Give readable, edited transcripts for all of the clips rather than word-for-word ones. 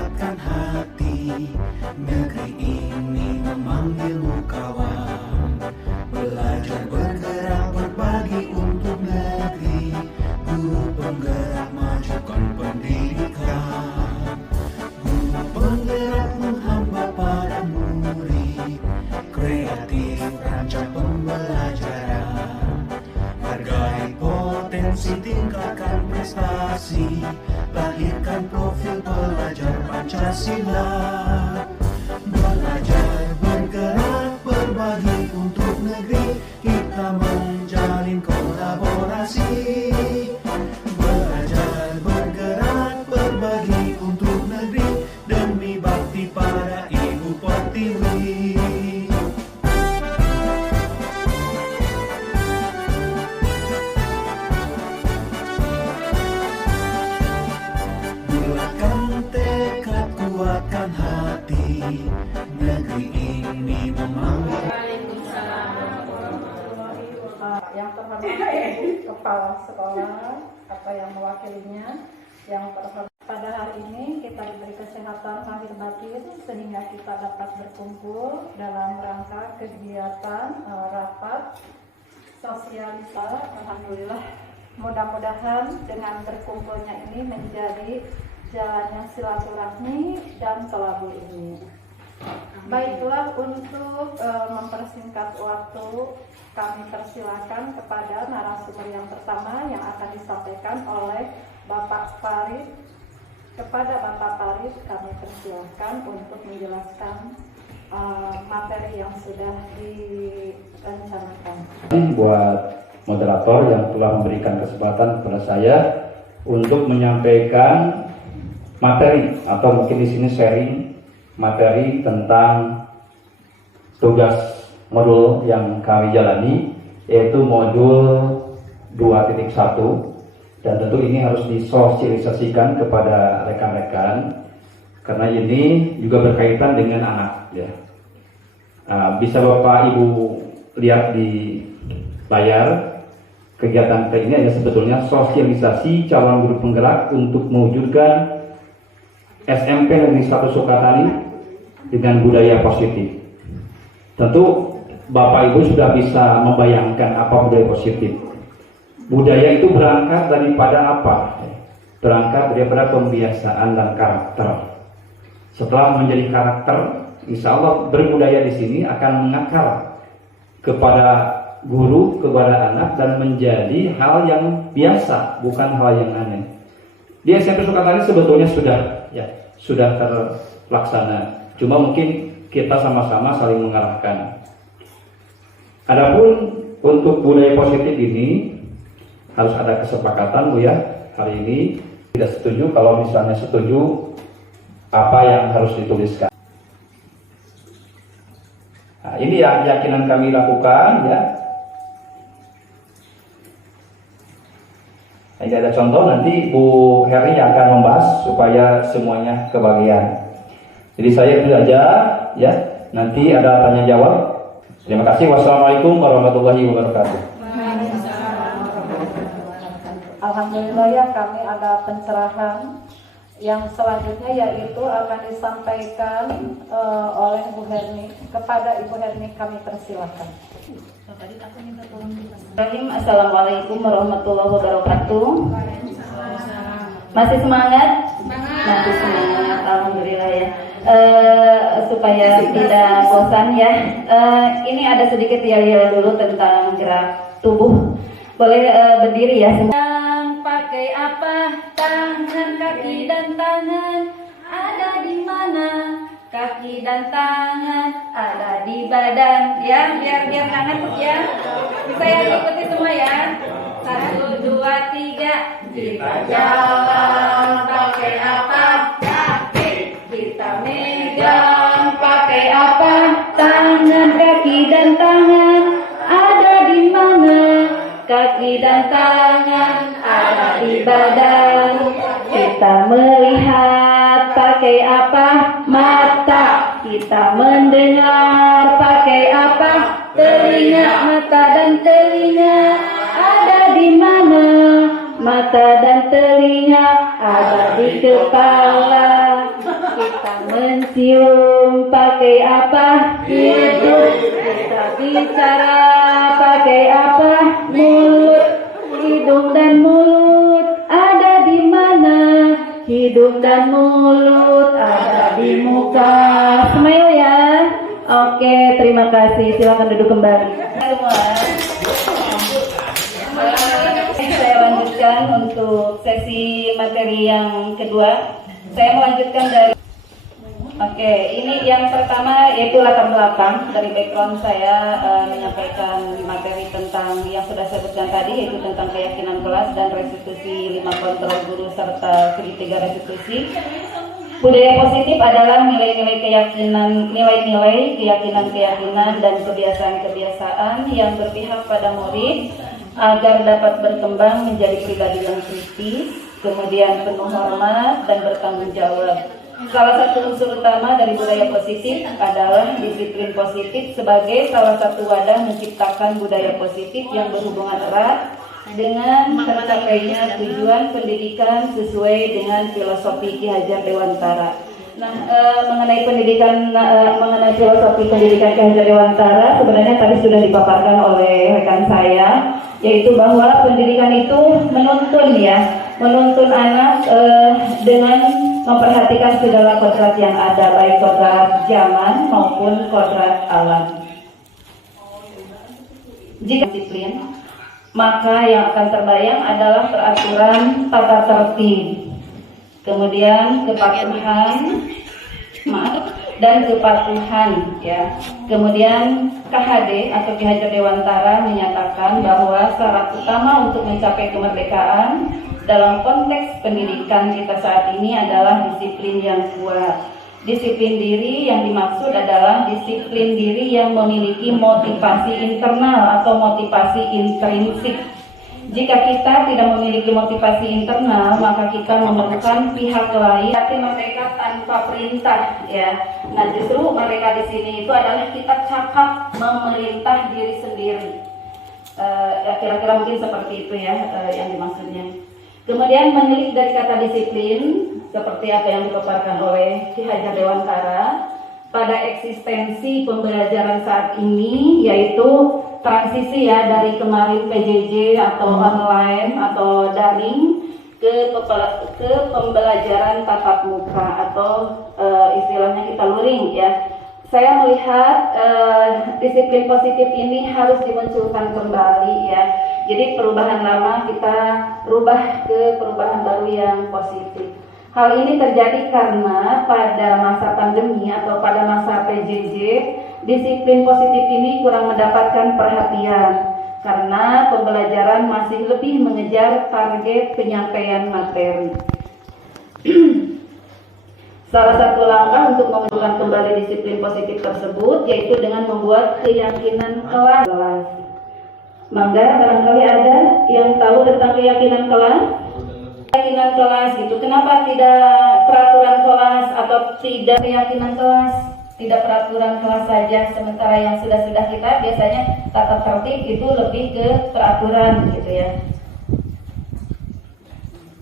kuatkan hati. Negeri ini memanggilmu kawan. Belajar bergerak berbagi untuk negeri. Guru penggerak majukan pendidikan. Guru penggerak menghamba pada murid. Kreatif rancang pembelajaran. Hargai potensi, tingkatkan prestasi. Lahirkan profil pelajar Pancasila. Belajar bergerak berbagi untuk negeri. Kita menjalin kolaborasi. Belajar bergerak berbagi untuk negeri. Demi bakti pada Ibu Pertiwi. Kuatkan hati, negeri ini memanggil. Yang terhormat kepala sekolah atau yang mewakilinya, yang terhormat pada hari ini kita diberi kesehatan lahir batin sehingga kita dapat berkumpul dalam rangka kegiatan rapat sosialisasi. Alhamdulillah, mudah-mudahan dengan berkumpulnya ini menjadi jalannya silaturahmi dan kolabor ini. Baiklah, untuk mempersingkat waktu, kami persilakan kepada narasumber yang pertama yang akan disampaikan oleh Bapak Farid. Kepada Bapak Farid kami persilakan untuk menjelaskan materi yang sudah direncanakan. Buat moderator yang telah memberikan kesempatan kepada saya untuk menyampaikan materi atau mungkin di sini sharing materi tentang tugas modul yang kami jalani, yaitu modul 2.1, dan tentu ini harus disosialisasikan kepada rekan-rekan karena ini juga berkaitan dengan anak ya. Bisa Bapak Ibu lihat di layar, kegiatan kita ini adalah sebetulnya sosialisasi calon guru penggerak untuk mewujudkan SMP Negeri 1 Sukatani dengan budaya positif. Tentu Bapak Ibu sudah bisa membayangkan apa budaya positif. Budaya itu berangkat daripada apa? Berangkat daripada pembiasaan dan karakter. Setelah menjadi karakter, insya Allah berbudaya di sini akan mengakar kepada guru, kepada anak, dan menjadi hal yang biasa, bukan hal yang aneh. Di SMP Sukatani sebetulnya sudah terlaksana. Cuma mungkin kita sama-sama saling mengarahkan. Adapun untuk budaya positif ini harus ada kesepakatan Bu ya. Hari ini tidak setuju, kalau misalnya setuju apa yang harus dituliskan. Nah, ini yang keyakinan kami lakukan ya. Ini ada contoh, nanti Bu Heri yang akan membahas supaya semuanya kebagian. Jadi saya itu aja ya. Nanti ada tanya jawab. Terima kasih. Wassalamualaikum warahmatullahi wabarakatuh. Alhamdulillah ya, kami ada pencerahan yang selanjutnya, yaitu akan disampaikan oleh Bu Herni. Kepada Ibu Herni kami persilakan. Assalamualaikum warahmatullahi wabarakatuh. Masih semangat? Masih semangat, alhamdulillah ya. Supaya tidak bosan ya. Ini ada sedikit yel-yel dulu tentang gerak tubuh. Boleh berdiri ya semua. Pakai apa? Tangan, kaki dan tangan ada di mana? Kaki dan tangan ada di badan ya, biar ngantuk ya. Saya ikuti semua ya. 1, 2, 3. Kita jalan pakai apa? Kaki. Kita megang pakai apa? Tangan, kaki dan tangan ada di mana? Kaki dan tangan ada di badan. Kita melihat pakai apa? Mata. Kita mendengar pakai apa? Telinga. Mata dan telinga ada di mana? Mata dan telinga ada di kepala. Mencium pakai apa? Hidung. Kita bicara pakai apa? Mulut. Hidung dan mulut ada di mana? Hidung dan mulut ada di muka. Smile ya. Oke, terima kasih. Silakan duduk kembali. Semua. Saya lanjutkan untuk sesi materi yang kedua. Saya melanjutkan dari ini yang pertama yaitu latar belakang dari background saya menyampaikan materi tentang yang sudah saya sebutkan tadi, yaitu tentang keyakinan kelas dan restitusi 5 kontrol guru serta segitiga restitusi. Budaya positif adalah nilai-nilai keyakinan, keyakinan dan kebiasaan-kebiasaan yang berpihak pada murid agar dapat berkembang menjadi pribadi yang kritis, kemudian penuh hormat dan bertanggung jawab. Salah satu unsur utama dari budaya positif adalah disiplin positif sebagai salah satu wadah menciptakan budaya positif yang berhubungan erat dengan tercapainya tujuan pendidikan sesuai dengan filosofi Ki Hajar Dewantara. Nah, mengenai filosofi pendidikan Ki Hajar Dewantara sebenarnya tadi sudah dipaparkan oleh rekan saya, yaitu bahwa pendidikan itu menuntun anak dengan memperhatikan segala kodrat yang ada, baik kodrat zaman maupun kodrat alam. Jika disiplin, maka yang akan terbayang adalah peraturan tata tertib, kemudian kepatuhan, dan kepatuhan ya. Kemudian KHD atau Ki Hajar Dewantara menyatakan bahwa syarat utama untuk mencapai kemerdekaan dalam konteks pendidikan kita saat ini adalah disiplin yang kuat. Disiplin diri yang dimaksud adalah disiplin diri yang memiliki motivasi internal atau motivasi intrinsik. Jika kita tidak memiliki motivasi internal, maka kita memerlukan pihak lain. Tapi mereka tanpa perintah, ya. Nah, justru mereka di sini itu adalah kita cakap memerintah diri sendiri. Ya, kira-kira mungkin seperti itu ya yang dimaksudnya. Kemudian menilik dari kata disiplin, seperti apa yang dipaparkan oleh Ki Hajar Dewantara, pada eksistensi pembelajaran saat ini, yaitu transisi ya dari kemarin PJJ atau online atau daring ke pembelajaran tatap muka atau istilahnya kita luring ya. Saya melihat disiplin positif ini harus dimunculkan kembali ya. Jadi perubahan lama kita rubah ke perubahan baru yang positif. Hal ini terjadi karena pada masa pandemi atau pada masa PJJ, disiplin positif ini kurang mendapatkan perhatian karena pembelajaran masih lebih mengejar target penyampaian materi. Salah satu langkah untuk memunculkan kembali disiplin positif tersebut yaitu dengan membuat keyakinan kelas. Mangga barangkali ada yang tahu tentang keyakinan kelas? Keyakinan kelas gitu. Kenapa tidak peraturan kelas atau tidak keyakinan kelas? Tidak peraturan kelas saja, sementara yang sudah-sudah kita biasanya tata tertib itu lebih ke peraturan gitu ya.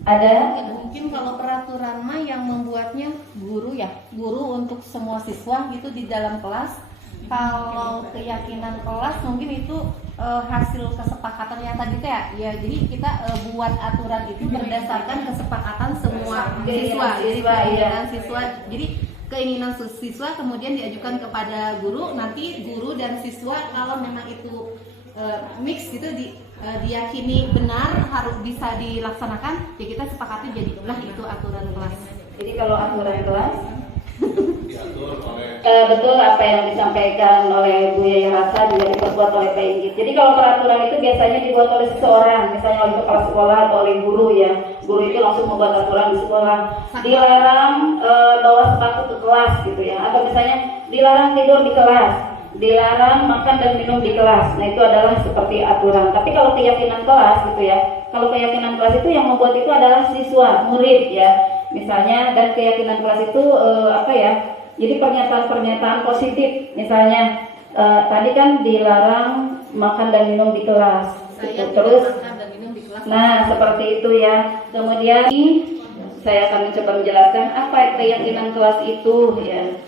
Ada? Mungkin kalau peraturan mah yang membuatnya guru ya, guru untuk semua siswa gitu di dalam kelas. Kalau keyakinan kelas mungkin itu hasil kesepakatan yang tadi ya, jadi kita buat aturan itu berdasarkan kesepakatan semua siswa. Jadi keinginan siswa, jadi keinginan siswa kemudian diajukan kepada guru, nanti guru dan siswa kalau memang itu mix gitu diyakini benar harus bisa dilaksanakan, ya kita sepakati jadilah itu aturan kelas. Jadi kalau aturan kelas betul apa yang disampaikan oleh Bu Yaya Rasa juga diperbuat oleh Pak Inggit. Jadi kalau peraturan itu biasanya dibuat oleh seseorang, misalnya oleh kepala sekolah atau oleh guru ya. Guru itu langsung membuat aturan di sekolah. Dilarang bawa sepatu ke kelas gitu ya. Atau misalnya dilarang tidur di kelas, dilarang makan dan minum di kelas. Nah itu adalah seperti aturan. Tapi kalau keyakinan kelas gitu ya, kalau keyakinan kelas itu yang membuat itu adalah siswa, murid ya. Misalnya, dan keyakinan kelas itu apa ya? Jadi pernyataan-pernyataan positif, misalnya tadi kan dilarang makan dan minum di kelas. Gitu. Terus, nah seperti itu ya. Kemudian saya akan mencoba menjelaskan apa keyakinan kelas itu ya.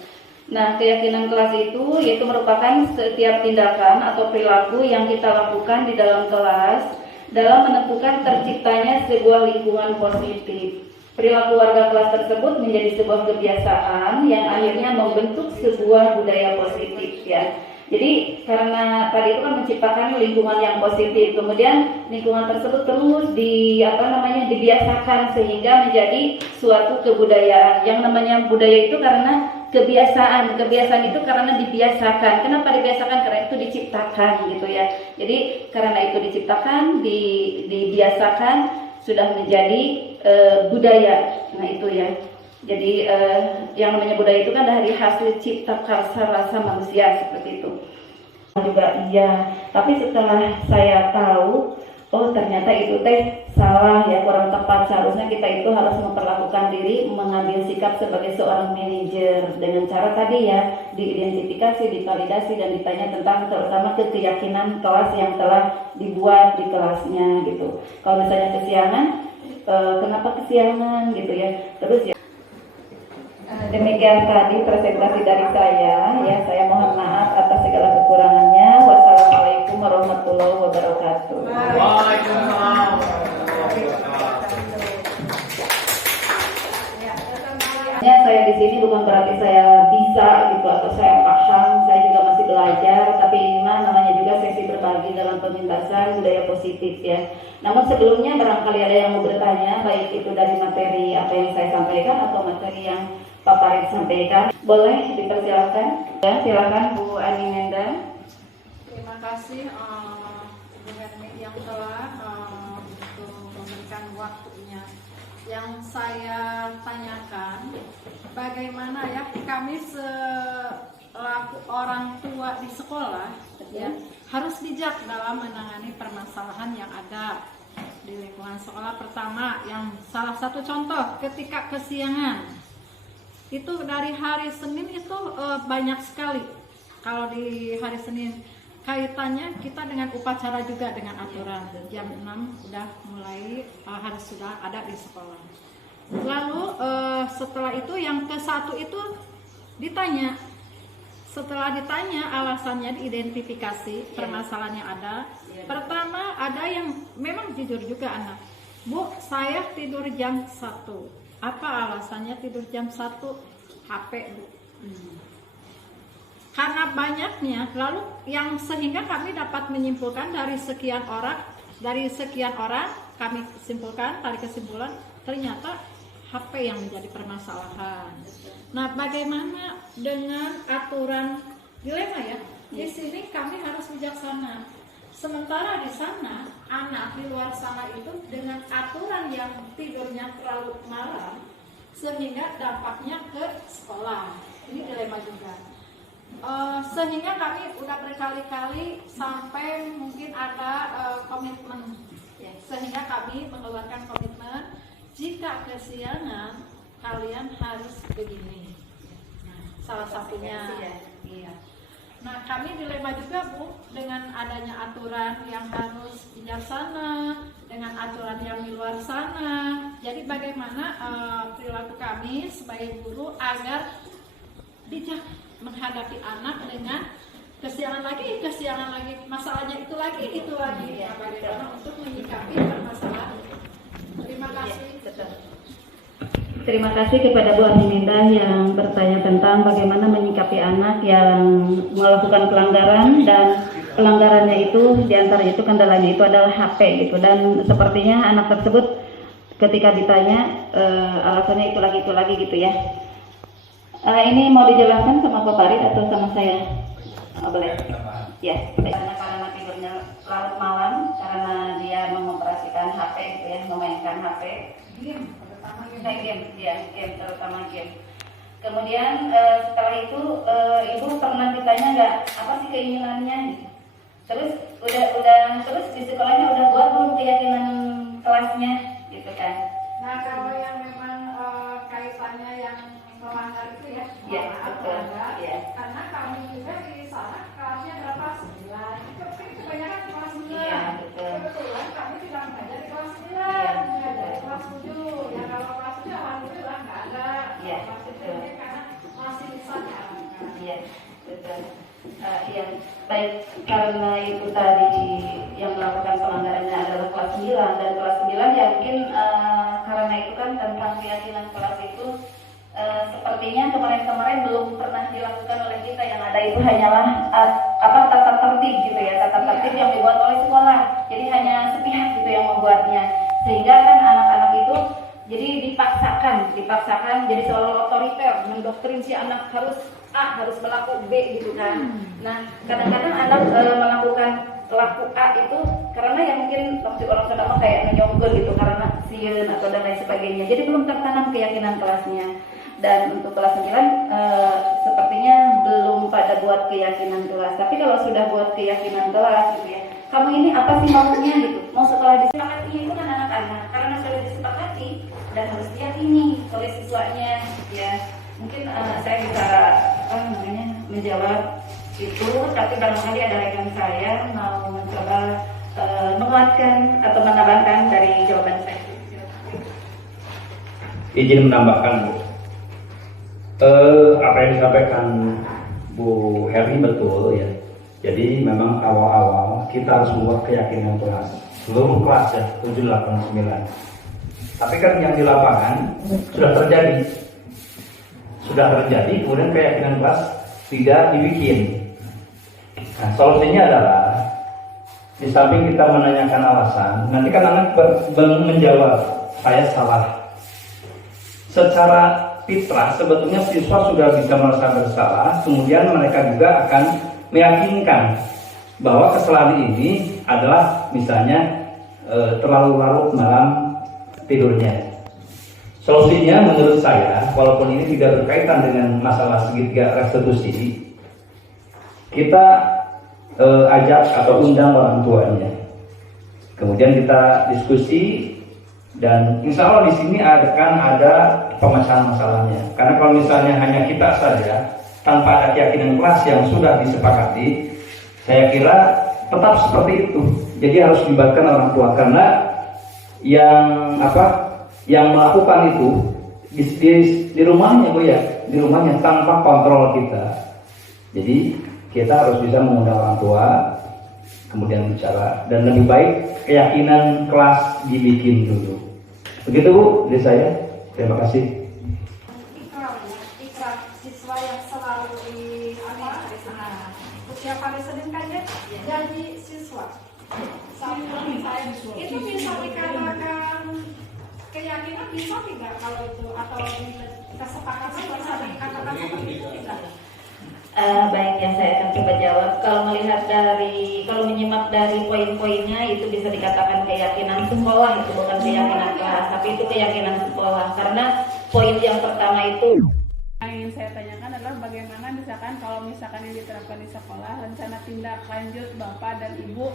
Nah, keyakinan kelas itu yaitu merupakan setiap tindakan atau perilaku yang kita lakukan di dalam kelas dalam menentukan terciptanya sebuah lingkungan positif. Perilaku warga kelas tersebut menjadi sebuah kebiasaan yang akhirnya membentuk sebuah budaya positif ya. Jadi karena tadi itu kan menciptakan lingkungan yang positif, kemudian lingkungan tersebut terus dibiasakan sehingga menjadi suatu kebudayaan. Yang namanya budaya itu karena kebiasaan itu karena dibiasakan. Kenapa dibiasakan? Karena itu diciptakan gitu ya. Jadi karena itu diciptakan, dibiasakan, sudah menjadi budaya. Nah itu ya. Jadi yang namanya budaya itu kan dari hasil cipta karsa rasa manusia seperti itu. Juga iya, tapi setelah saya tahu, oh ternyata itu teh salah ya, kurang tepat. Seharusnya kita itu harus memperlakukan diri, mengambil sikap sebagai seorang manajer dengan cara tadi ya, diidentifikasi, divalidasi dan ditanya tentang terutama keyakinan kelas yang telah dibuat di kelasnya gitu. Kalau misalnya kesiangan, kenapa kesiangan gitu ya, terus ya. Demikian tadi presentasi dari saya ya, saya mohon maaf atas segala kekurangannya. Wassalamualaikum warahmatullahi wabarakatuh. Waalaikumsalam. Ya, saya di sini bukan berarti saya bisa gitu atau saya paham, saya juga masih belajar, tapi ini namanya juga sesi berbagi dalam pementasan budaya positif ya. Namun sebelumnya barangkali ada yang mau bertanya, baik itu dari materi apa yang saya sampaikan atau materi yang Pak Farid sampaikan, boleh dipersilakan. Ya, silakan Bu Ani Menda. Terima kasih Ibu Hermi yang telah untuk memberikan waktunya. Yang saya tanyakan, bagaimana ya kami selaku orang tua di sekolah ya harus bijak dalam menangani permasalahan yang ada di lingkungan sekolah. Pertama, yang salah satu contoh ketika kesiangan itu dari hari Senin itu banyak sekali. Kalau di hari Senin kaitannya kita dengan upacara juga dengan aturan jam 6 udah mulai harus sudah ada di sekolah. Lalu setelah itu yang ke satu itu ditanya. Setelah ditanya alasannya diidentifikasi permasalahan yang ada. Pertama ada yang memang jujur juga anak. Bu, saya tidur jam 1. Apa alasannya tidur jam 1? HP Bu. Karena banyaknya, lalu yang sehingga kami dapat menyimpulkan dari sekian orang kami simpulkan, tarik kesimpulan ternyata HP yang menjadi permasalahan. Nah, bagaimana dengan aturan dilema ya? Di sini kami harus bijaksana. Sementara di sana, anak di luar sana itu dengan aturan yang tidurnya terlalu malam, sehingga dampaknya ke sekolah. Ini dilema juga. Sehingga kami udah berkali-kali sampai mungkin ada komitmen. Ya, sehingga kami mengeluarkan komitmen, jika kesiangan kalian harus begini. Nah, salah satunya. Iya. Nah, kami dilema juga Bu dengan adanya aturan yang harus bijaksana, dengan aturan yang di luar sana. Jadi bagaimana perilaku kami sebagai guru agar bijak menghadapi anak dengan kesiangan lagi, masalahnya itu lagi. Nah, bagaimana untuk menyikapi permasalahan. Terima kasih. Terima kasih kepada Bu Amininda yang bertanya tentang bagaimana menyikapi anak yang melakukan pelanggaran, dan pelanggarannya itu diantaranya itu kendalanya itu adalah HP gitu, dan sepertinya anak tersebut ketika ditanya alasannya itu lagi gitu ya. Ini mau dijelaskan sama Pak Farid atau sama saya? Boleh? Ya, karena tidurnya larut malam karena dia mengoperasikan HP gitu ya, memainkan HP. Game, terutama game. Kemudian setelah itu ibu pernah ditanya nggak apa sih keinginannya? Terus terus di sekolahnya udah buat belum keyakinan kelasnya gitu kan? Nah, kalau yang memang kaitannya yang melanggar itu ya, melanggar. Karena kami juga di sana kelasnya berapa? 9. Itu kebanyakan kelas 9. Iya, betul. Kebetulan kami tidak mengajar di kelas 9, mengajar di kelas 7. Ya kalau kelas 7 Iya, betul. Yang baik, karena itu tadi yang melakukan pelanggarannya adalah kelas 9 dan kelas 9 ya mungkin karena itu kan tentang keyakinan kelas itu sepertinya kemarin-kemarin belum pernah dilakukan oleh kita. Yang ada itu hanyalah tata tertib gitu ya, tata tertib yang dibuat oleh sekolah. Jadi hanya sepihak gitu yang membuatnya, sehingga kan anak-anak itu jadi dipaksakan jadi seolah otoriter, mendoktrin si anak harus A, harus melakukan B gitu kan. Nah, kadang-kadang anak melakukan laku A itu karena ya mungkin waktu orang sedang kayak nyonggol gitu karena sieun atau dan lain sebagainya. Jadi belum tertanam keyakinan kelasnya. Dan untuk kelas 9 sepertinya belum pada buat keyakinan kelas. Tapi kalau sudah buat keyakinan kelas gitu ya, kamu ini apa sih maunya gitu? Mau sekolah disepakati itu kan anak-anak, karena sudah disepakati dan harus diyakini oleh siswanya ya. Mungkin saya bisa menjawab itu, tapi barangkali ada rekan saya mau mencoba menguatkan atau menambahkan dari jawaban saya. Izin menambahkan, Bu. Apa yang disampaikan Bu Herni betul ya. Jadi memang awal-awal kita harus membuat keyakinan kelas, seluruh kelas ya, 7, 8, 9. Tapi kan yang di lapangan sudah terjadi, kemudian keyakinan kelas tidak dibikin. Nah, solusinya adalah di samping kita menanyakan alasan, nanti kan anak menjawab, saya salah. Secara fitrah sebetulnya siswa sudah bisa merasa bersalah, kemudian mereka juga akan meyakinkan bahwa kesalahan ini adalah misalnya terlalu larut malam tidurnya. Solusinya menurut saya, walaupun ini tidak berkaitan dengan masalah segitiga restitusi, kita ajak atau undang orang tuanya, kemudian kita diskusi, dan insya Allah di sini akan ada pemecahan masalahnya. Karena kalau misalnya hanya kita saja tanpa ada keyakinan kelas yang sudah disepakati, saya kira tetap seperti itu. Jadi harus dilibatkan orang tua, karena yang melakukan itu di rumahnya, Bu ya, di rumahnya tanpa kontrol kita. Jadi kita harus bisa mengundang orang tua, kemudian bicara, dan lebih baik keyakinan kelas dibikin dulu. Begitu Bu dari saya. Terima kasih. Ikrar siswa yang selalu persiapan Senin kan ya, jadi siswa. Itu bisa dikatakan keyakinan, bisa tidak kalau itu, atau kesepakatan bisa dikatakan seperti itu tidak? Baik, yang saya akan coba jawab. Kalau menyimak dari poin-poinnya, itu bisa dikatakan keyakinan sekolah, itu bukan keyakinan kelas, tapi itu keyakinan sekolah. Karena poin yang pertama itu yang ingin saya tanyakan adalah bagaimana kalau misalkan yang diterapkan di sekolah, rencana tindak lanjut Bapak dan Ibu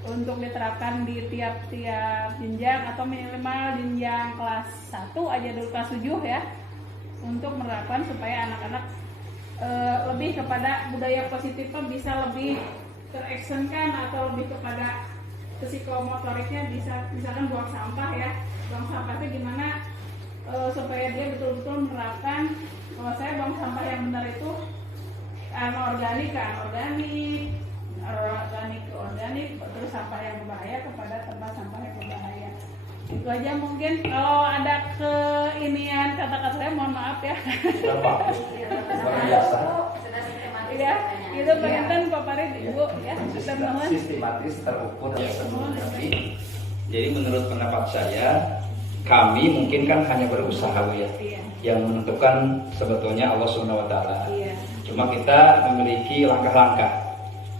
untuk diterapkan di tiap-tiap jenjang atau minimal jenjang kelas 1 aja dulu, kelas 7 ya, untuk menerapkan supaya anak-anak lebih kepada budaya positifnya bisa lebih teraksenkan, atau lebih kepada psikomotoriknya, bisa misalkan buang sampah ya, buang sampah itu gimana supaya dia betul-betul menerapkan kalau saya buang sampah yang benar itu anorganik ke anorganik, organik ke organik, terus sampah yang berbahaya kepada tempat sampah yang berbahaya. Itu aja mungkin. Kalau ada keinian kata-kata saya mohon maaf ya. Iya, itu penginten Pak Farid, Ibu ya. Sistematis, terukur, dan semuanya. Jadi menurut pendapat saya, kami mungkin kan hanya berusaha, Bu ya. Yang menentukan sebetulnya Allah Subhanahu wa taala. Cuma kita memiliki langkah-langkah.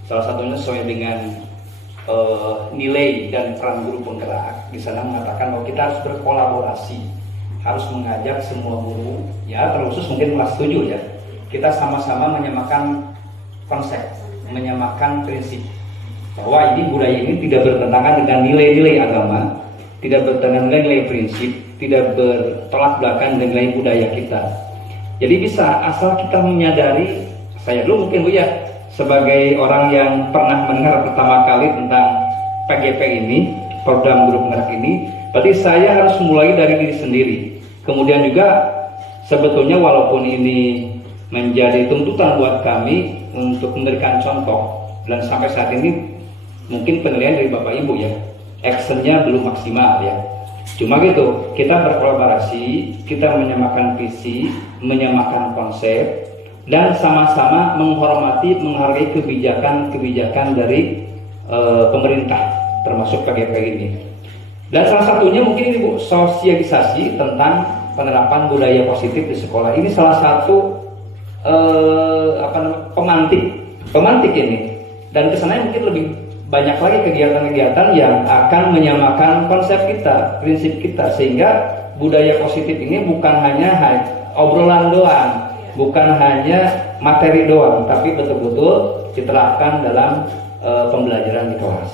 Salah satunya sesuai dengan nilai dan peran guru penggerak. Di sana mengatakan bahwa kita harus berkolaborasi, harus mengajak semua guru, ya terkhusus mungkin kelas 7 ya. Kita sama-sama menyamakan konsep, menyamakan prinsip bahwa ini budaya ini tidak bertentangan dengan nilai-nilai agama, tidak bertentangan dengan nilai prinsip, tidak bertolak belakang dengan nilai budaya kita. Jadi bisa asal kita menyadari, saya dulu mungkin Bu ya, sebagai orang yang pernah mendengar pertama kali tentang PGP ini, program guru penggerak ini, berarti saya harus mulai dari diri sendiri. Kemudian juga Sebetulnya walaupun ini menjadi tuntutan buat kami untuk memberikan contoh, dan sampai saat ini mungkin penilaian dari Bapak Ibu ya, actionnya belum maksimal ya. Cuma gitu, kita berkolaborasi, kita menyamakan visi, menyamakan konsep, dan sama-sama menghormati, menghargai kebijakan-kebijakan dari pemerintah, termasuk PGP ini. Dan salah satunya mungkin ini Bu, sosialisasi tentang penerapan budaya positif di sekolah. Ini salah satu pemantik ini. Dan kesannya mungkin lebih banyak lagi kegiatan-kegiatan yang akan menyamakan konsep kita, prinsip kita, sehingga budaya positif ini bukan hanya obrolan doang, bukan hanya materi doang, tapi betul-betul diterapkan dalam pembelajaran di kelas.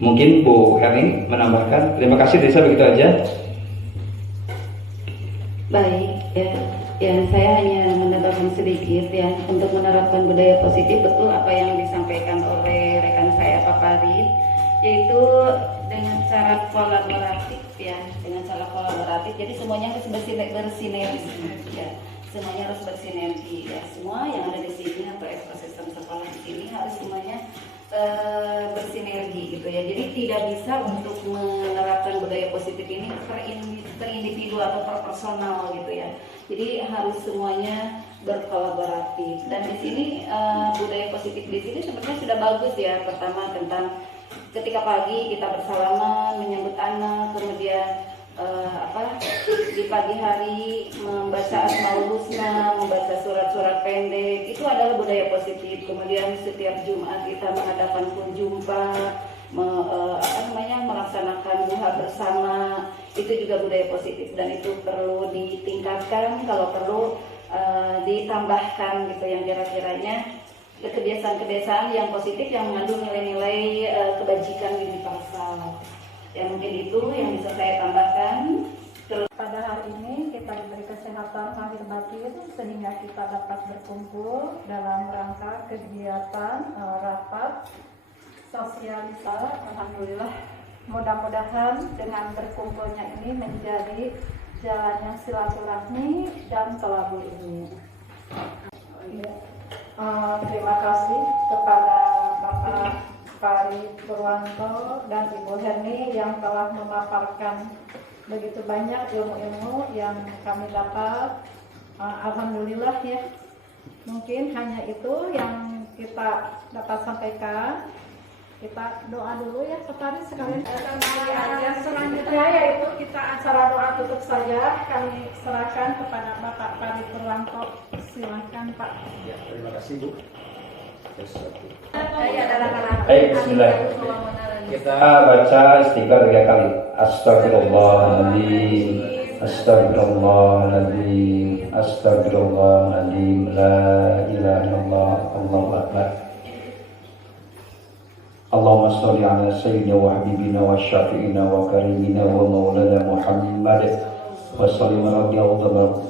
Mungkin Bu Herni menambahkan. Terima kasih, Desa, begitu aja. Baik, ya saya hanya menambahkan sedikit ya, untuk menerapkan budaya positif. Betul apa yang disampaikan oleh rekan saya Pak Farid, yaitu dengan cara kolaboratif ya, jadi semuanya harus bersinergi ya, semuanya harus bersinergi ya, semua yang ada di sini atau ekosistem sekolah di sini harus semuanya bersinergi gitu ya. Jadi tidak bisa untuk menerapkan budaya positif ini per individu atau per personal gitu ya. Jadi harus semuanya berkolaboratif. Dan di sini budaya positif di sini sebenarnya sudah bagus ya. Pertama tentang ketika pagi kita bersalaman menyambut anak, kemudian di pagi hari membaca Asmaul Husna, membaca surat-surat pendek, itu adalah budaya positif. Kemudian setiap Jumat kita mengadakan kunjumpa, melaksanakan duha bersama, itu juga budaya positif dan itu perlu ditingkatkan, kalau perlu ditambahkan gitu yang kira-kiranya kebiasaan-kebiasaan yang positif yang mengandung nilai-nilai kebajikan universal. Ya mungkin itu yang bisa saya tambahkan. Pada hari ini kita diberi kesehatan lahir batin sehingga kita dapat berkumpul dalam rangka kegiatan rapat sosialisasi. Alhamdulillah, mudah-mudahan dengan berkumpulnya ini menjadi jalannya silaturahmi dan telabu ini. Terima kasih kepada Bapak Farid Purwanto dan Ibu Herni yang telah memaparkan begitu banyak ilmu-ilmu yang kami dapat. Alhamdulillah ya. Mungkin hanya itu yang kita dapat sampaikan. Kita doa dulu ya sekali sekalian. Yang selanjutnya yaitu kita acara doa tutup saja. Kami serahkan kepada Bapak Farid Purwanto. Silakan Pak. Ya, terima kasih Bu. Baik, bismillah. Kita baca istighfar 3 kali. Astagfirullahaladzim, astagfirullahaladzim, astagfirullahaladzim, la ilaha illallah, Allahu akbar. Allahumma sholli ala sayyidina wa habibina wa syafi'ina wa karimina wa maulana Muhammad wa sallim radhiyallahu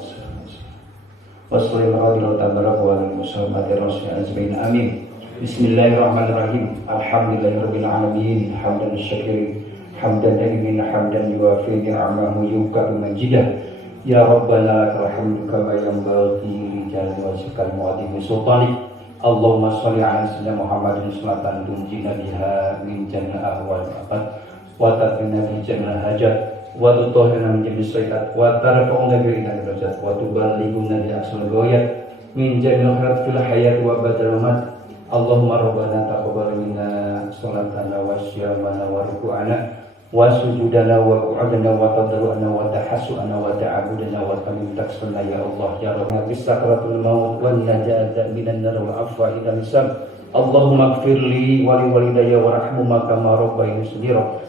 amin. Bismillahirrahmanirrahim. Alhamdulillahirabbil alamin. Hamdan syakirin, hamdan daimin, hamdan yuwafi ni'amahu yukabi majidah. Ya Rabbana lakal hamdu kama yanbaghi li jalali wajhikal mu'adzimi sultanik. Allahumma sholli ala sayyidina Muhammadin salatan tunjina biha min jannah ahwal abad wa tatmina bi jannah hajat wa tutahhirna min jami'i sayyi'at wa tarfa'una bi ila darajat wa tuballighuna bi aqsal ghayat min jami'il khairat fil hayat wa badal mamat. Allahumma rabbana taqabbal minna salatana wa siyamana wa ruku'ana wa sujudana wa qu'udana wa tadarru'ana wa tahassu'ana wa ta'abudana wa tamim taksana ya Allah ya Rabb bisakratul maut wa najata minan nar wa afwa ila lisan. Allahumma ighfirli wa li walidayya warhamhuma kama rabbayani shaghira.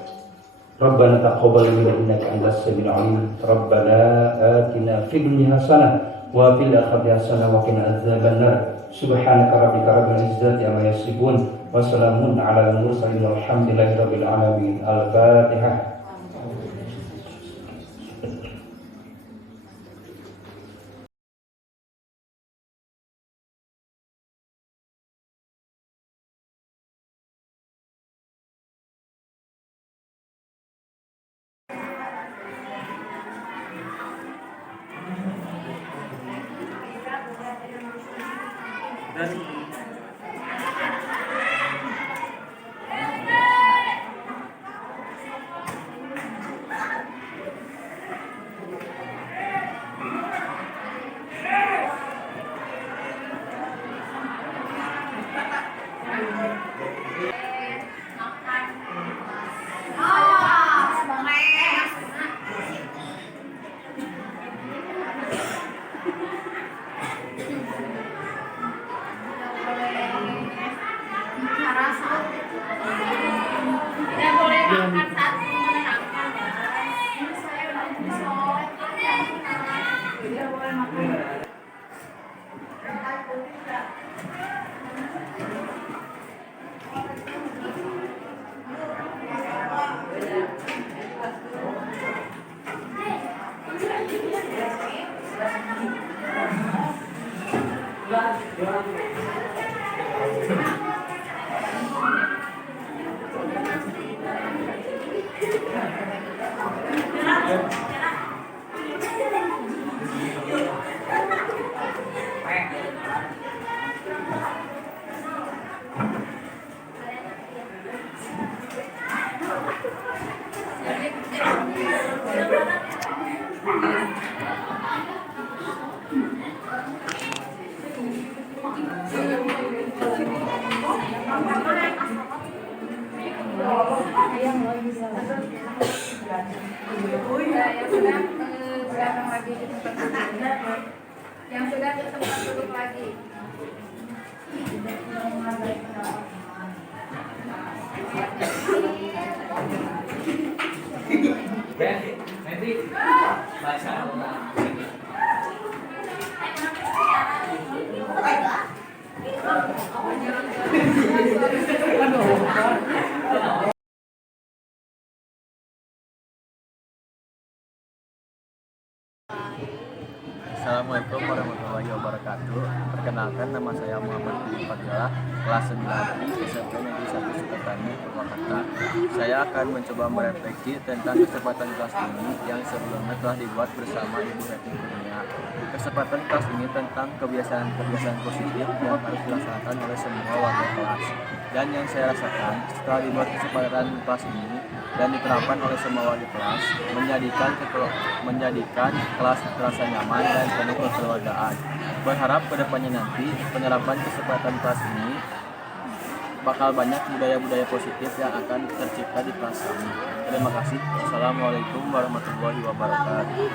Rabbana taqabbal minna innaka antas samiul alim. Rabbana atina fid dunya hasanah wa fil akhirati hasanah wa qina adzabannar. Subhanaka rabbika rabbil izzati amma yasifun wa salamun ala al-mursalin walhamdulillahi rabbil alamin. Al-Fatihah. Yang sudah ke tempat duduk lagi. Nanti baca Assalamualaikum warahmatullahi wabarakatuh. Perkenalkan, nama saya Muhammad Bin Fadilah, kelas 9 SMP Negeri 1 Sukatani, Purwakarta. Saya akan mencoba merefleksi tentang kesempatan kelas ini yang sebelumnya telah dibuat bersama Ibu Hetty Kurnia. Kesempatan kelas ini tentang kebiasaan-kebiasaan positif yang harus dilaksanakan oleh semua warga kelas. Dan yang saya rasakan setelah dibuat kesempatan kelas ini dan diterapkan oleh semua warga kelas, menjadikan kelas terasa nyaman dan penuh kekeluargaan. Berharap kedepannya nanti penerapan kesempatan kelas ini bakal banyak budaya-budaya positif yang akan tercipta di kelas ini. Terima kasih. Assalamualaikum warahmatullahi wabarakatuh.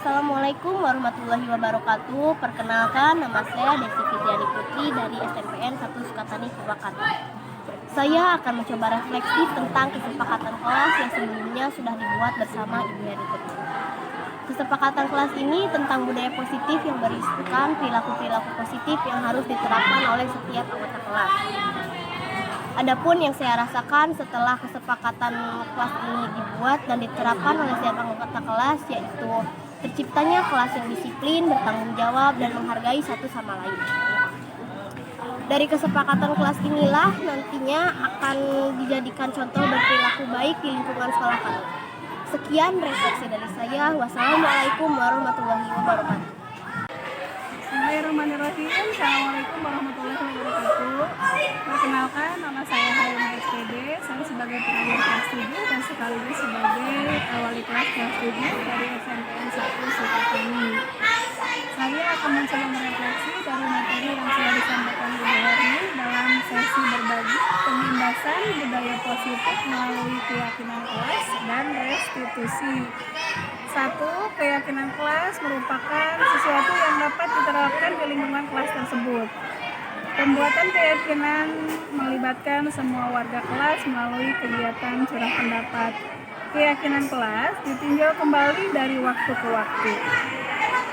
Assalamualaikum warahmatullahi wabarakatuh. Perkenalkan, nama saya Desi Fitriani Putri dari SMPN 1 Sukatani, Purwakarta. Saya akan mencoba refleksi tentang kesepakatan kelas yang sebelumnya sudah dibuat bersama Ibu Hetty Putri. Kesepakatan kelas ini tentang budaya positif yang berisikan perilaku-perilaku positif yang harus diterapkan oleh setiap anggota kelas. Adapun yang saya rasakan setelah kesepakatan kelas ini dibuat dan diterapkan oleh setiap anggota kelas, yaitu terciptanya kelas yang disiplin, bertanggung jawab, dan menghargai satu sama lain. Dari kesepakatan kelas inilah nantinya akan dijadikan contoh berperilaku baik di lingkungan sekolah kami. Sekian refleksi dari saya. Wassalamualaikum warahmatullahi wabarakatuh. Bismillahirrahmanirrahim. Assalamualaikum warahmatullahi wabarakatuh. Perkenalkan, nama saya Hayuma SPD. Saya sebagai pengajar kelas 7 dan sekaligus sebagai wali kelas kelas 7 dari SMPN 1 Sukatani. Saya akan mencoba merefleksi dari materi yang sudah disampaikan Bu Herni dalam sesi berbagi penindasan budaya positif melalui keyakinan kelas dan restitusi. 1. Keyakinan kelas merupakan sesuatu yang dapat diterapkan di lingkungan kelas tersebut. Pembuatan keyakinan melibatkan semua warga kelas melalui kegiatan curah pendapat. Keyakinan kelas ditinjau kembali dari waktu ke waktu.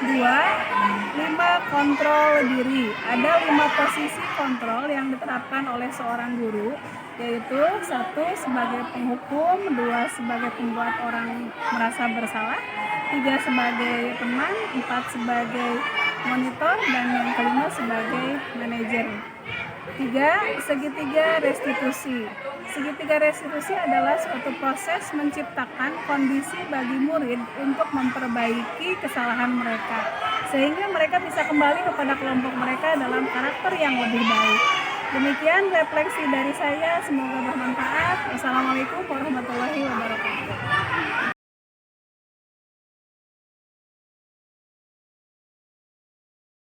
2. 5. Kontrol diri. Ada 5 posisi kontrol yang diterapkan oleh seorang guru, yaitu 1. Sebagai penghukum, 2. Sebagai pembuat orang merasa bersalah, 3. Sebagai teman, 4. Sebagai monitor, dan yang kelima sebagai manajer. 3. Segitiga restitusi. Segitiga restitusi adalah suatu proses menciptakan kondisi bagi murid untuk memperbaiki kesalahan mereka, sehingga mereka bisa kembali kepada kelompok mereka dalam karakter yang lebih baik. Demikian refleksi dari saya, semoga bermanfaat. Wassalamualaikum warahmatullahi wabarakatuh.